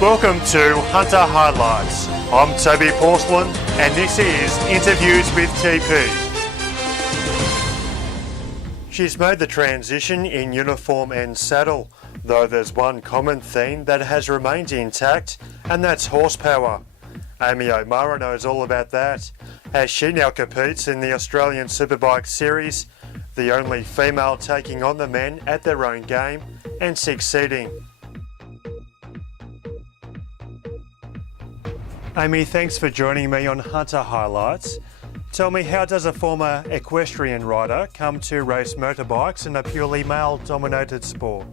Welcome to Hunter Highlights. I'm Toby Porcelain and this is Interviews with TP. She's made the transition in uniform and saddle, though there's one common theme that has remained intact, and that's horsepower. Amy O'Mara knows all about that, as she now competes in the Australian Superbike Series, the only female taking on the men at their own game and succeeding. Amy, thanks for joining me on Hunter Highlights. Tell me, how does a former equestrian rider come to race motorbikes in a purely male-dominated sport?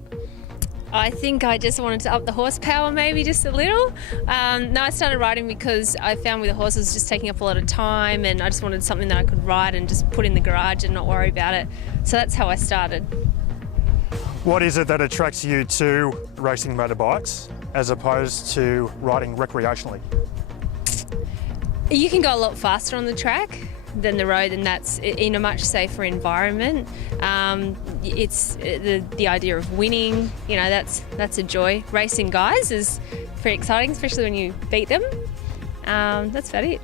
I think I just wanted to up the horsepower maybe just a little. No, I started riding because I found with the horses just taking up a lot of time, and I just wanted something that I could ride and just put in the garage and not worry about it. So that's how I started. What is it that attracts you to racing motorbikes as opposed to riding recreationally? You can go a lot faster on the track than the road, and that's in a much safer environment. It's the idea of winning, you know, that's a joy. Racing guys is pretty exciting, especially when you beat them. That's about it.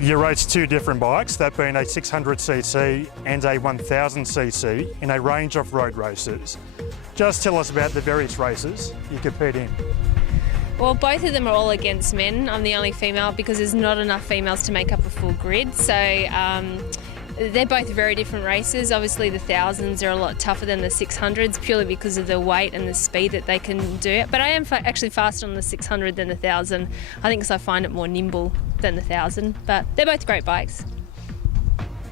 You race two different bikes, that being a 600cc and a 1000cc in a range of road races. Just tell us about the various races you compete in. Well, both of them are all against men. I'm the only female because there's not enough females to make up a full grid. So they're both very different races. Obviously the 1000s are a lot tougher than the 600s purely because of the weight and the speed that they can do it. But I am actually faster on the 600 than the 1000. I think because I find it more nimble than the 1000. But they're both great bikes.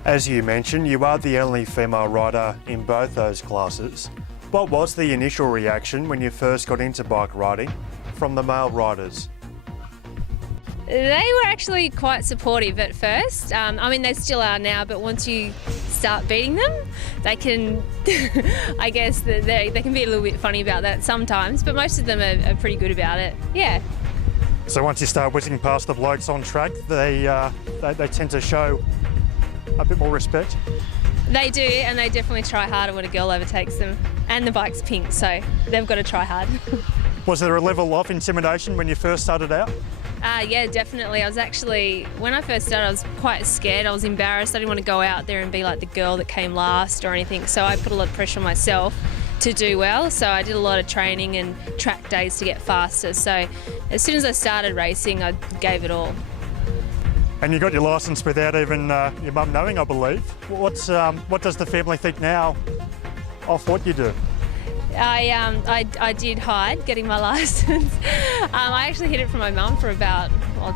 As you mentioned, you are the only female rider in both those classes. What was the initial reaction when you first got into bike riding from the male riders? They were actually quite supportive at first. I mean, they still are now, but once you start beating them, they can, I guess, they can be a little bit funny about that sometimes, but most of them are pretty good about it, yeah. So once you start whizzing past the blokes on track, they tend to show a bit more respect? They do, and they definitely try harder when a girl overtakes them. And the bike's pink, so they've got to try hard. Was there a level of intimidation when you first started out? Yeah, definitely. When I first started, I was quite scared. I was embarrassed. I didn't want to go out there and be like the girl that came last or anything. So I put a lot of pressure on myself to do well. So I did a lot of training and track days to get faster. So as soon as I started racing, I gave it all. And you got your licence without even your mum knowing, I believe. What does the family think now of what you do? I did hide getting my licence. I actually hid it from my mum for about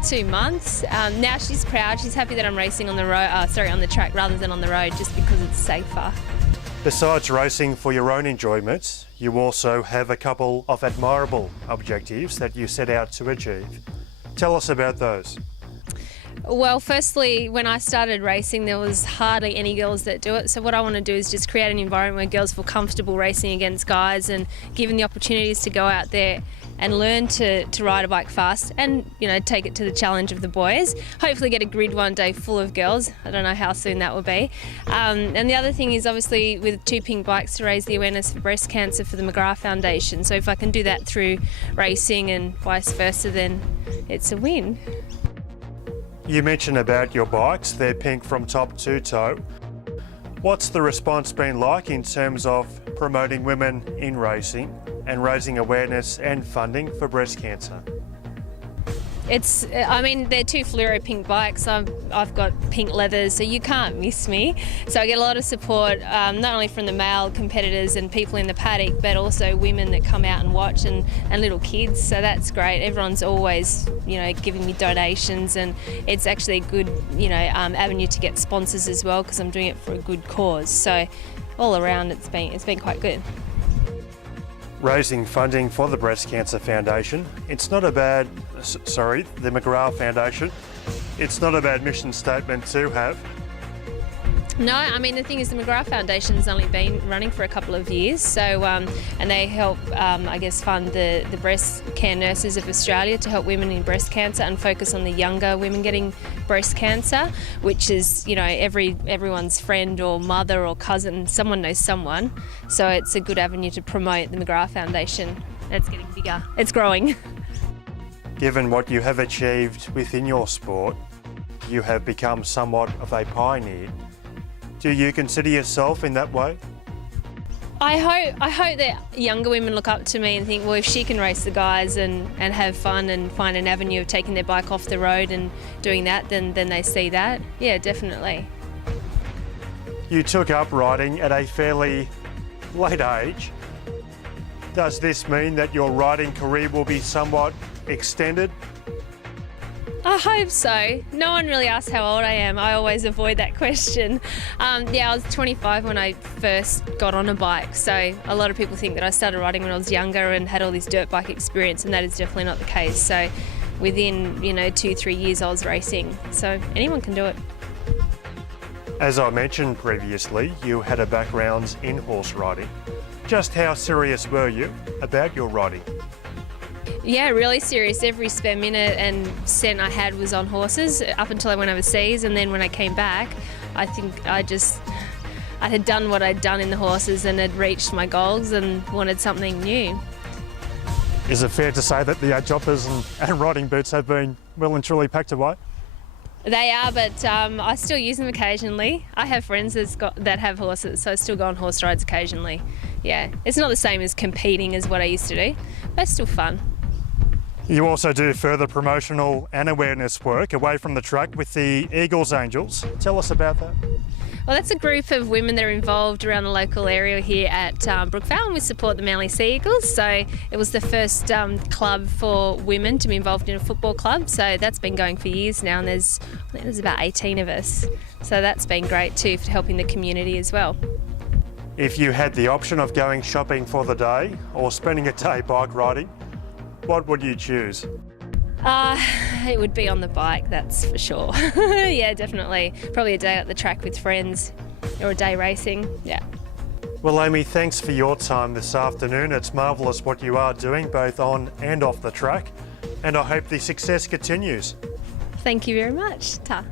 2 months. Now she's proud. She's happy that I'm racing on the on the track rather than on the road, just because it's safer. Besides racing for your own enjoyment, you also have a couple of admirable objectives that you set out to achieve. Tell us about those. Well, firstly, when I started racing, there was hardly any girls that do it. So what I want to do is just create an environment where girls feel comfortable racing against guys and given the opportunities to go out there and learn to ride a bike fast and, you know, take it to the challenge of the boys. Hopefully get a grid one day full of girls. I don't know how soon that will be. And the other thing is obviously with two pink bikes to raise the awareness for breast cancer for the McGrath Foundation. So if I can do that through racing and vice versa, then it's a win. You mentioned about your bikes, they're pink from top to toe. What's the response been like in terms of promoting women in racing and raising awareness and funding for breast cancer? They're two fluoro pink bikes. I've got pink leathers, so you can't miss me. So I get a lot of support, not only from the male competitors and people in the paddock, but also women that come out and watch and little kids. So that's great. Everyone's always, you know, giving me donations, and it's actually a good, you know, avenue to get sponsors as well because I'm doing it for a good cause. So all around, it's been quite good. Raising funding for the Breast Cancer Foundation, the McGrath Foundation, it's not a bad mission statement to have. No, I mean, the thing is the McGrath Foundation's only been running for a couple of years, so and they help, fund the breast care nurses of Australia to help women in breast cancer and focus on the younger women getting breast cancer, which is, you know, everyone's friend or mother or cousin, someone knows someone, so it's a good avenue to promote the McGrath Foundation It's getting bigger. It's growing. Given what you have achieved within your sport, you have become somewhat of a pioneer. Do you consider yourself in that way? I hope that younger women look up to me and think, well, if she can race the guys and have fun and find an avenue of taking their bike off the road and doing that, then they see that. Yeah, definitely. You took up riding at a fairly late age. Does this mean that your riding career will be somewhat extended? I hope so. No one really asks how old I am. I always avoid that question. I was 25 when I first got on a bike, so a lot of people think that I started riding when I was younger and had all this dirt bike experience, and that is definitely not the case. So within 2-3 years I was racing, so anyone can do it. As I mentioned previously, you had a background in horse riding. Just how serious were you about your riding? Yeah, really serious. Every spare minute and cent I had was on horses up until I went overseas, and then when I came back, I think I had done what I'd done in the horses and had reached my goals and wanted something new. Is it fair to say that the joppers and riding boots have been well and truly packed away? They are, but I still use them occasionally. I have friends that have horses, so I still go on horse rides occasionally. Yeah, it's not the same as competing as what I used to do, but it's still fun. You also do further promotional and awareness work away from the track with the Eagles Angels. Tell us about that. Well, that's a group of women that are involved around the local area here at Brookvale, and we support the Manly Sea Eagles. So it was the first club for women to be involved in a football club. So that's been going for years now, and I think there's about 18 of us. So that's been great too for helping the community as well. If you had the option of going shopping for the day or spending a day bike riding, what would you choose? It would be on the bike, that's for sure. Yeah, definitely. Probably a day at the track with friends or a day racing, yeah. Well, Amy, thanks for your time this afternoon. It's marvellous what you are doing, both on and off the track, and I hope the success continues. Thank you very much. Ta.